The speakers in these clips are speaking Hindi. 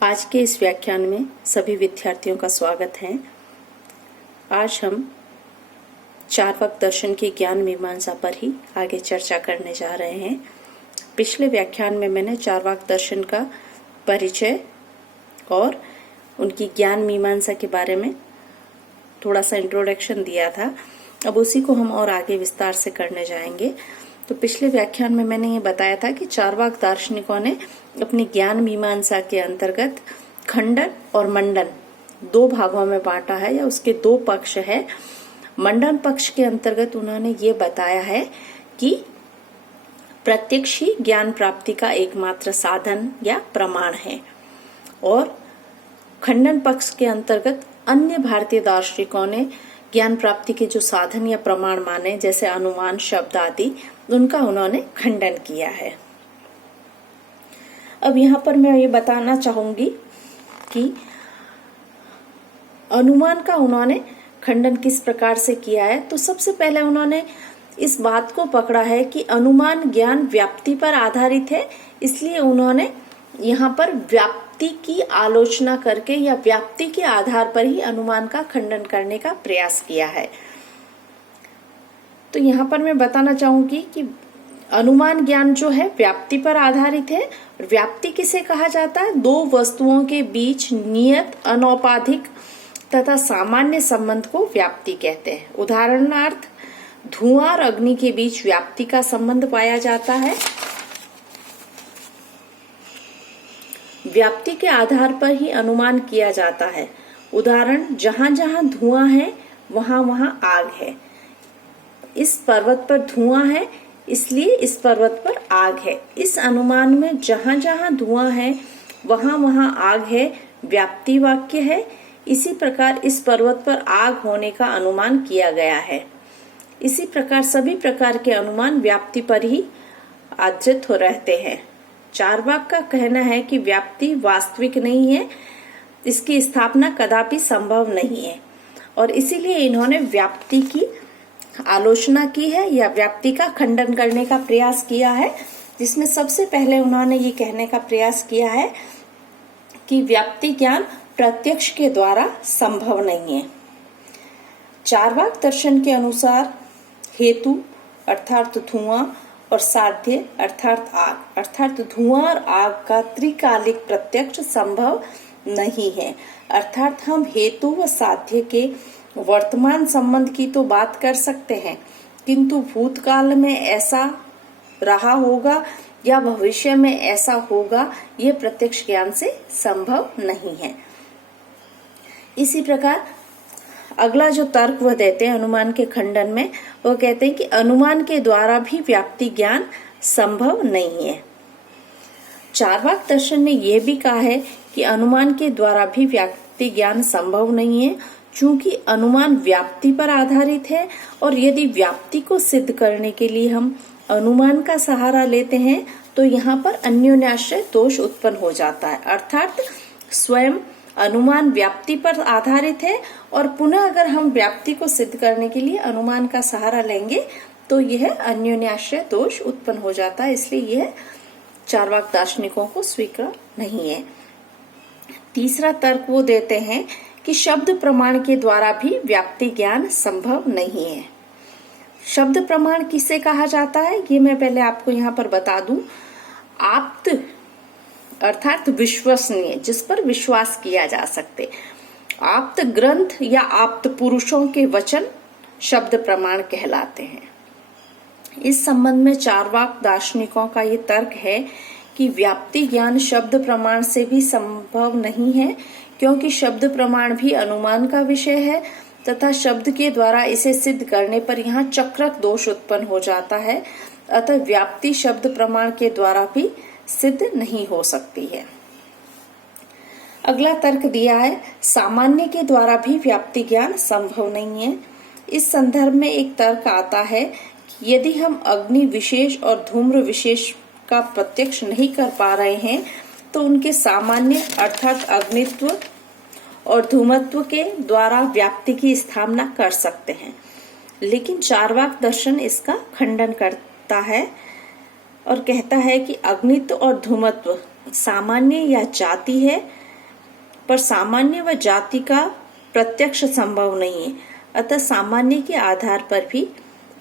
आज के इस व्याख्यान में सभी विद्यार्थियों का स्वागत है। आज हम चार्वाक दर्शन की ज्ञान मीमांसा पर ही आगे चर्चा करने जा रहे हैं। पिछले व्याख्यान में मैंने चार्वाक दर्शन का परिचय और उनकी ज्ञान मीमांसा के बारे में थोड़ा सा इंट्रोडक्शन दिया था। अब उसी को हम और आगे विस्तार से करने जाएंगे। तो पिछले व्याख्यान में मैंने ये बताया था कि चार्वाक दार्शनिकों ने अपनी ज्ञान मीमांसा के अंतर्गत खंडन और मंडन दो भागों में बांटा है, या उसके दो पक्ष है। मंडन पक्ष के अंतर्गत उन्होंने ये बताया है कि प्रत्यक्ष ही ज्ञान प्राप्ति का एकमात्र साधन या प्रमाण है, और खंडन पक्ष के अंतर्गत अन्य भारतीय दार्शनिकों ने ज्ञान प्राप्ति के जो साधन या प्रमाण माने, जैसे अनुमान, शब्द आदि, उनका उन्होंने खंडन किया है। अब यहाँ पर मैं ये बताना चाहूंगी कि अनुमान का उन्होंने खंडन किस प्रकार से किया है। तो सबसे पहले उन्होंने इस बात को पकड़ा है कि अनुमान ज्ञान व्याप्ति पर आधारित है, इसलिए उन्होंने यहाँ पर व्याप्ति की आलोचना करके या व्याप्ति के आधार पर ही अनुमान का खंडन करने का प्रयास किया है। तो यहाँ पर मैं बताना चाहूंगी कि अनुमान ज्ञान जो है व्याप्ति पर आधारित है। व्याप्ति किसे कहा जाता है? दो वस्तुओं के बीच नियत, अनौपाधिक तथा सामान्य संबंध को व्याप्ति कहते हैं। उदाहरणार्थ, धुआं और अग्नि के बीच व्याप्ति का संबंध पाया जाता है। व्याप्ति के आधार पर ही अनुमान किया जाता है। उदाहरण, जहां जहां धुआं है वहां वहां आग है। इस पर्वत पर धुआं है, इसलिए इस पर्वत पर आग है। इस अनुमान में जहां जहां धुआं है वहां वहां आग है, व्याप्ति वाक्य है। इसी प्रकार इस पर्वत पर आग होने का अनुमान किया गया है। इसी प्रकार सभी प्रकार के अनुमान व्याप्ति पर ही आधारित हो रहते हैं। चार्वाक का कहना है कि व्याप्ति वास्तविक नहीं है, इसकी स्थापना कदापि संभव नहीं है, और इसीलिए इन्होंने व्याप्ति की आलोचना की है या व्याप्ति का खंडन करने का प्रयास किया है, जिसमें सबसे पहले उन्होंने ये कहने का प्रयास किया है कि व्याप्ति ज्ञान प्रत्यक्ष के द्वारा संभव नहीं है। चार्वाक दर्शन के अनुसार हेतु अर्थात धुआं और साध्य अर्थात आग, अर्थात धुआं और आग का त्रिकालिक प्रत्यक्ष संभव नहीं है। अर्थात हम हेतु व साध्य के वर्तमान संबंध की तो बात कर सकते हैं, किंतु भूतकाल में ऐसा रहा होगा या भविष्य में ऐसा होगा, ये प्रत्यक्ष ज्ञान से संभव नहीं है। इसी प्रकार अगला जो तर्क वह देते हैं अनुमान के खंडन में, वो कहते हैं कि अनुमान के द्वारा भी व्याप्ति ज्ञान संभव नहीं है। चार्वाक दर्शन ने यह भी कहा है कि अनुमान के द्वारा भी व्याप्ति ज्ञान संभव नहीं है, चूंकि अनुमान व्याप्ति पर आधारित है, और यदि व्याप्ति को सिद्ध करने के लिए हम अनुमान का सहारा लेते हैं तो यहाँ पर अन्योन्याश्रय दोष उत्पन्न हो जाता है। अर्थात स्वयं अनुमान व्याप्ति पर आधारित है, और पुनः अगर हम व्याप्ति को सिद्ध करने के लिए अनुमान का सहारा लेंगे तो यह अन्योन्याश्रय दोष उत्पन्न हो जाता है। इसलिए यह चार्वाक दार्शनिकों को स्वीकार नहीं है। तीसरा तर्क वो देते हैं कि शब्द प्रमाण के द्वारा भी व्याप्ति ज्ञान संभव नहीं है। शब्द प्रमाण किसे कहा जाता है, ये मैं पहले आपको यहाँ पर बता दूं। आप्त अर्थात विश्वसनीय, जिस पर विश्वास किया जा सकते। आप्त ग्रंथ या आप्त पुरुषों के वचन शब्द प्रमाण कहलाते हैं। इस संबंध में चार्वाक दार्शनिकों का ये तर्क है कि व्याप्ति ज्ञान शब्द प्रमाण से भी संभव नहीं है, क्योंकि शब्द प्रमाण भी अनुमान का विषय है तथा शब्द के द्वारा इसे सिद्ध करने पर यहाँ चक्रक दोष उत्पन्न हो जाता है। अतः व्याप्ति शब्द प्रमाण के द्वारा भी सिद्ध नहीं हो सकती है। अगला तर्क दिया है सामान्य के द्वारा भी व्याप्ति ज्ञान संभव नहीं है। इस संदर्भ में एक तर्क आता है कि यदि हम अग्नि विशेष और धूम्र विशेष का प्रत्यक्ष नहीं कर पा रहे हैं तो उनके सामान्य अर्थात अग्नित्व और धूमत्व के द्वारा व्याप्ति की स्थापना कर सकते हैं। लेकिन चार्वाक दर्शन इसका खंडन करता है और कहता है कि अग्नित्व और धूमत्व सामान्य या जाति है, पर सामान्य व जाति का प्रत्यक्ष संभव नहीं है, अतः सामान्य के आधार पर भी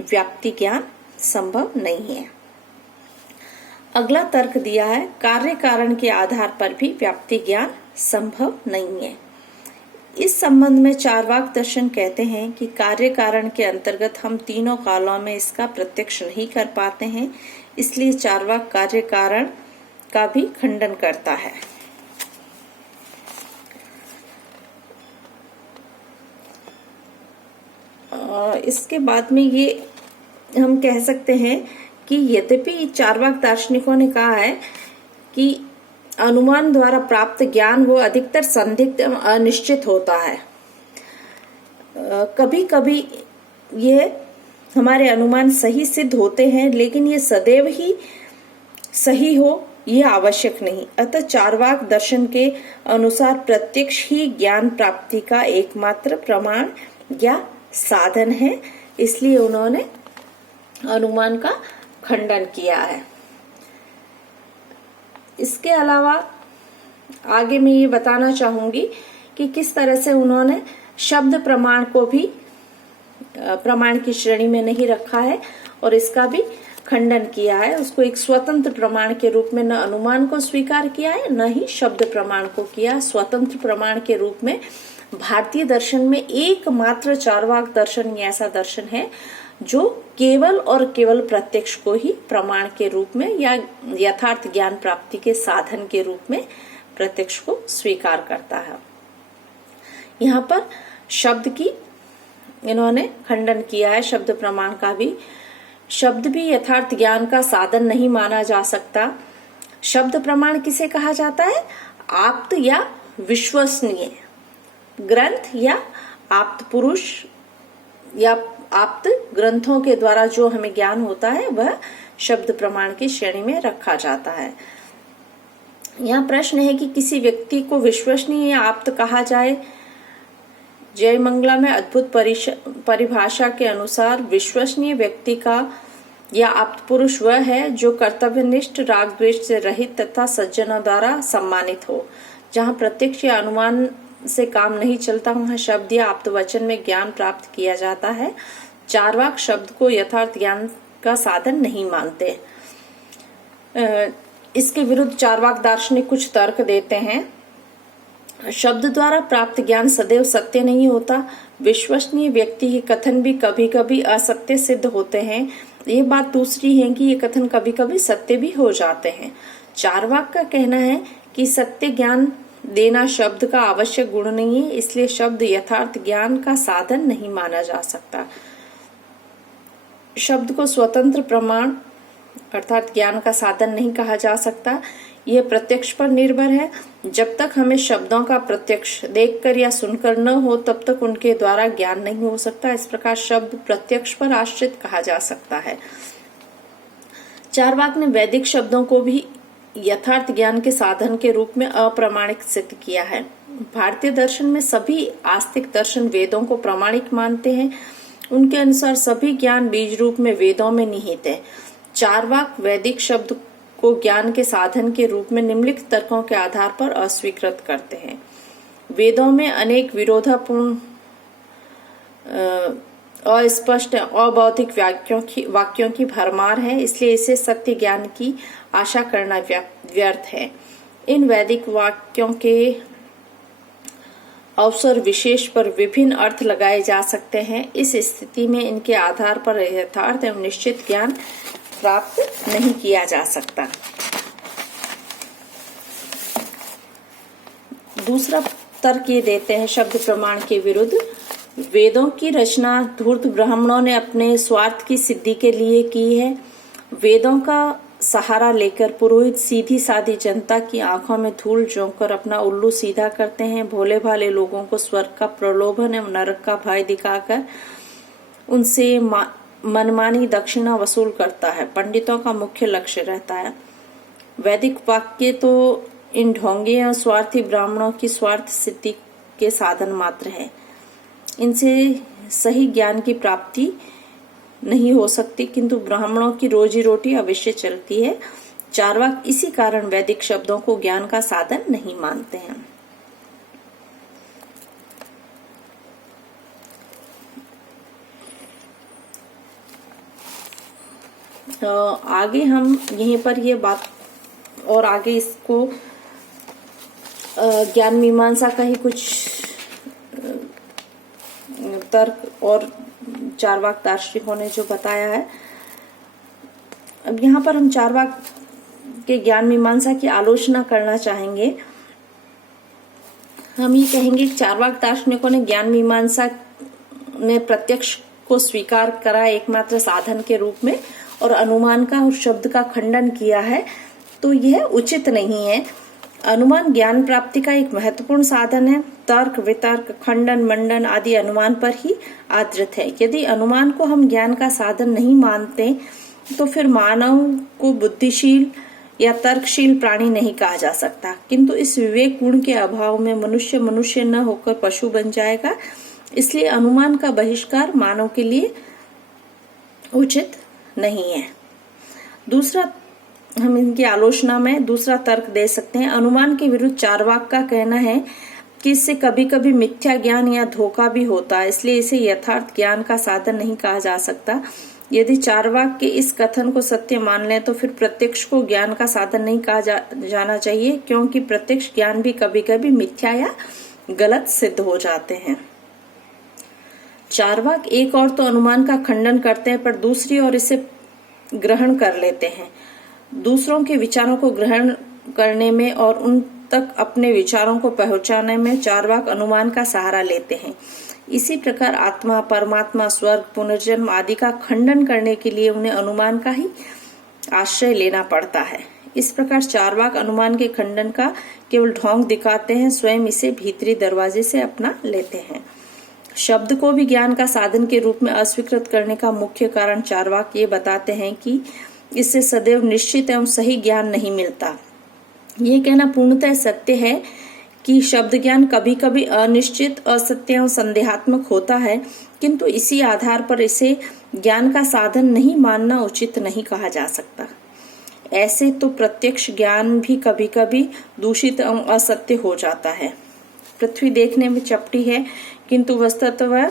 व्याप्ति ज्ञान संभव नहीं है। अगला तर्क दिया है, कार्य कारण के आधार पर भी व्याप्ति ज्ञान संभव नहीं है। इस संबंध में चार्वाक दर्शन कहते हैं कि कार्य कारण के अंतर्गत हम तीनों कालों में इसका प्रत्यक्ष नहीं कर पाते हैं, इसलिए चार्वाक कार्य कारण का भी खंडन करता है। इसके बाद में ये हम कह सकते हैं कि यद्यपि चार्वाक दार्शनिकों ने कहा है कि अनुमान द्वारा प्राप्त ज्ञान वो अधिकतर संदिग्ध अनिश्चित होता है, कभी कभी ये हमारे अनुमान सही सिद्ध होते हैं, लेकिन ये सदैव ही सही हो ये आवश्यक नहीं। अतः चार्वाक दर्शन के अनुसार प्रत्यक्ष ही ज्ञान प्राप्ति का एकमात्र प्रमाण या साधन है, इसलिए उन्होंने अनुमान का खंडन किया है। इसके अलावा आगे मैं ये बताना चाहूंगी कि किस तरह से उन्होंने शब्द प्रमाण को भी प्रमाण की श्रेणी में नहीं रखा है और इसका भी खंडन किया है। उसको एक स्वतंत्र प्रमाण के रूप में न अनुमान को स्वीकार किया है, न ही शब्द प्रमाण को किया। स्वतंत्र प्रमाण के रूप में भारतीय दर्शन में एकमात्र चार्वाक दर्शन ऐसा दर्शन है जो केवल और केवल प्रत्यक्ष को ही प्रमाण के रूप में या यथार्थ ज्ञान प्राप्ति के साधन के रूप में प्रत्यक्ष को स्वीकार करता है। यहाँ पर शब्द की इन्होंने खंडन किया है, शब्द प्रमाण का भी। शब्द भी यथार्थ ज्ञान का साधन नहीं माना जा सकता। शब्द प्रमाण किसे कहा जाता है? आप्त या विश्वसनीय ग्रंथ या आप्त पुरुष या आप्त ग्रंथों के द्वारा जो हमें ज्ञान होता है वह शब्द प्रमाण की श्रेणी में रखा जाता है। यहाँ प्रश्न है कि किसी व्यक्ति को विश्वसनीय या आप्त कहा जाए। जयमंगला में अद्भुत परिभाषा के अनुसार विश्वसनीय व्यक्ति का या आप्त पुरुष वह है जो कर्तव्यनिष्ठ, राग द्वेष से रहित तथा सज्जनों द्वारा सम्मानित हो। जहाँ प्रत्यक्ष या अनुमान से काम नहीं चलता वहाँ शब्द या आप्त वचन में ज्ञान प्राप्त किया जाता है। चार्वाक शब्द को यथार्थ ज्ञान का साधन नहीं मानते। इसके विरुद्ध चार्वाक दार्शनिक कुछ तर्क देते हैं। शब्द द्वारा प्राप्त ज्ञान सदैव सत्य नहीं होता। विश्वसनीय व्यक्ति के कथन भी कभी कभी असत्य सिद्ध होते हैं। ये बात दूसरी है कि ये कथन कभी कभी सत्य भी हो जाते हैं। चार्वाक का कहना है कि सत्य ज्ञान देना शब्द का आवश्यक गुण नहीं है, इसलिए शब्द यथार्थ ज्ञान का साधन नहीं माना जा सकता। शब्द को स्वतंत्र प्रमाण अर्थात ज्ञान का साधन नहीं कहा जा सकता। यह प्रत्यक्ष पर निर्भर है। जब तक हमें शब्दों का प्रत्यक्ष देखकर या सुनकर न हो तब तक उनके द्वारा ज्ञान नहीं हो सकता। इस प्रकार शब्द प्रत्यक्ष पर आश्रित कहा जा सकता है। चार्वाक ने वैदिक शब्दों को भी यथार्थ ज्ञान के साधन के रूप में अप्रामाणिक सिद्ध किया है। भारतीय दर्शन में सभी आस्तिक दर्शन वेदों को प्रामाणिक मानते हैं। उनके अनुसार सभी ज्ञान बीज रूप में वेदों में निहित है। चार्वाक वैदिक शब्द को ज्ञान के साधन के रूप में निम्नलिखित तर्कों के आधार पर अस्वीकृत करते हैं। वेदों में अनेक विरोधापूर्ण, अस्पष्ट, अबौद्धिक वाक्यों की भरमार है, इसलिए इसे सत्य ज्ञान की आशा करना व्यर्थ है। इन वैदिक वाक्यों के अवसर विशेष पर विभिन्न अर्थ लगाए जा सकते हैं। इस स्थिति में इनके आधार पर यथार्थ एवं निश्चित ज्ञान प्राप्त नहीं किया जा सकता। दूसरा तर्क ये देते हैं शब्द प्रमाण के विरुद्ध। वेदों की रचना धूर्त ब्राह्मणों ने अपने स्वार्थ की सिद्धि के लिए की है। वेदों का सहारा लेकर पुरोहित सीधी सादी जनता की आंखों में धूल झोंककर अपना उल्लू सीधा करते हैं। भोले भाले लोगों को स्वर्ग का प्रलोभन एवं नरक का भय दिखाकर उनसे मनमानी दक्षिणा वसूल करता है। पंडितों का मुख्य लक्ष्य रहता है। वैदिक वाक्य तो इन ढोंगे और स्वार्थी ब्राह्मणों की स्वार्थ सिद्धि के साधन मात्र है। इनसे सही ज्ञान की प्राप्ति नहीं हो सकती, किंतु ब्राह्मणों की रोजी रोटी अवश्य चलती है। चार्वाक इसी कारण वैदिक शब्दों को ज्ञान का साधन नहीं मानते हैं। आगे हम यहीं पर ये बात और आगे इसको ज्ञान मीमांसा का ही कुछ तर्क और चारवाक दार्शनिकों ने जो बताया है। अब यहाँ पर हम चारवाक के ज्ञान मीमांसा की आलोचना करना चाहेंगे। हम ये कहेंगे कि चारवाक दार्शनिकों ने ज्ञान मीमांसा ने प्रत्यक्ष को स्वीकार करा एकमात्र साधन के रूप में और अनुमान का और शब्द का खंडन किया है, तो यह उचित नहीं है। अनुमान ज्ञान प्राप्ति का एक महत्वपूर्ण साधन है। तर्क, वितर्क, खंडन, मंडन आदि अनुमान पर ही आधारित है। यदि अनुमान को हम ज्ञान का साधन नहीं मानते तो फिर मानव को बुद्धिशील या तर्कशील प्राणी नहीं कहा जा सकता, किंतु इस विवेक गुण के अभाव में मनुष्य न होकर पशु बन जाएगा। इसलिए अनुमान का बहिष्कार मानव के लिए उचित नहीं है। दूसरा, हम इनकी आलोचना में दूसरा तर्क दे सकते हैं। अनुमान के विरुद्ध चारवाक का कहना है कि इससे कभी कभी मिथ्या ज्ञान या धोखा भी होता है, इसलिए इसे यथार्थ ज्ञान का साधन नहीं कहा जा सकता। यदि चारवाक के इस कथन को सत्य मान लें तो फिर प्रत्यक्ष को ज्ञान का साधन नहीं कहा जाना चाहिए, क्योंकि प्रत्यक्ष ज्ञान भी कभी कभी मिथ्या या गलत सिद्ध हो जाते हैं। चारवाक एक और तो अनुमान का खंडन करते हैं, पर दूसरी ओर इसे ग्रहण कर लेते हैं। दूसरों के विचारों को ग्रहण करने में और उन तक अपने विचारों को पहुंचाने में चारवाक अनुमान का सहारा लेते हैं। इसी प्रकार आत्मा, परमात्मा, स्वर्ग, पुनर्जन्म आदि का खंडन करने के लिए उन्हें अनुमान का ही आश्रय लेना पड़ता है। इस प्रकार चारवाक अनुमान के खंडन का केवल ढोंग दिखाते हैं, स्वयं इसे भीतरी दरवाजे से अपना लेते हैं। शब्द को भी ज्ञान का साधन के रूप में अस्वीकृत करने का मुख्य कारण चारवाक ये बताते हैं कि इससे सदैव निश्चित एवं सही ज्ञान नहीं मिलता। ये कहना पूर्णतः सत्य है कि शब्द ज्ञान कभी कभी अनिश्चित, असत्य एवं संदेहात्मक होता है, किंतु इसी आधार पर इसे ज्ञान का साधन नहीं मानना उचित नहीं कहा जा सकता। ऐसे तो प्रत्यक्ष ज्ञान भी कभी कभी दूषित एवं असत्य हो जाता है। पृथ्वी देखने में चपटी है, किंतु वस्तुतः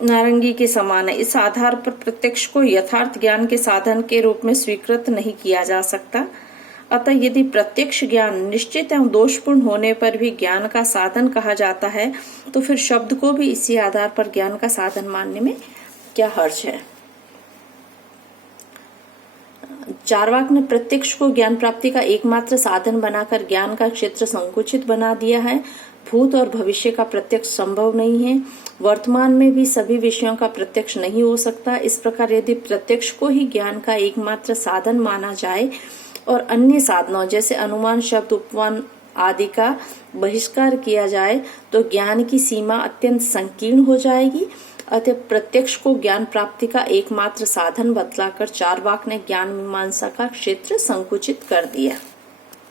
नारंगी के समान है। इस आधार पर प्रत्यक्ष को यथार्थ ज्ञान के साधन के रूप में स्वीकृत नहीं किया जा सकता। अतः यदि प्रत्यक्ष ज्ञान निश्चित एवं दोषपूर्ण होने पर भी ज्ञान का साधन कहा जाता है, तो फिर शब्द को भी इसी आधार पर ज्ञान का साधन मानने में क्या हर्ज है। चारवाक ने प्रत्यक्ष को ज्ञान प्राप्ति का एकमात्र साधन बनाकर ज्ञान का क्षेत्र संकुचित बना दिया है। भूत और भविष्य का प्रत्यक्ष संभव नहीं है, वर्तमान में भी सभी विषयों का प्रत्यक्ष नहीं हो सकता। इस प्रकार यदि प्रत्यक्ष को ही ज्ञान का एकमात्र साधन माना जाए और अन्य साधनों जैसे अनुमान, शब्द, उपमान आदि का बहिष्कार किया जाए तो ज्ञान की सीमा अत्यंत संकीर्ण हो जाएगी। अतः प्रत्यक्ष को ज्ञान प्राप्ति का एकमात्र साधन बतलाकर चारवाक ने ज्ञान मीमांसा का क्षेत्र संकुचित कर दिया।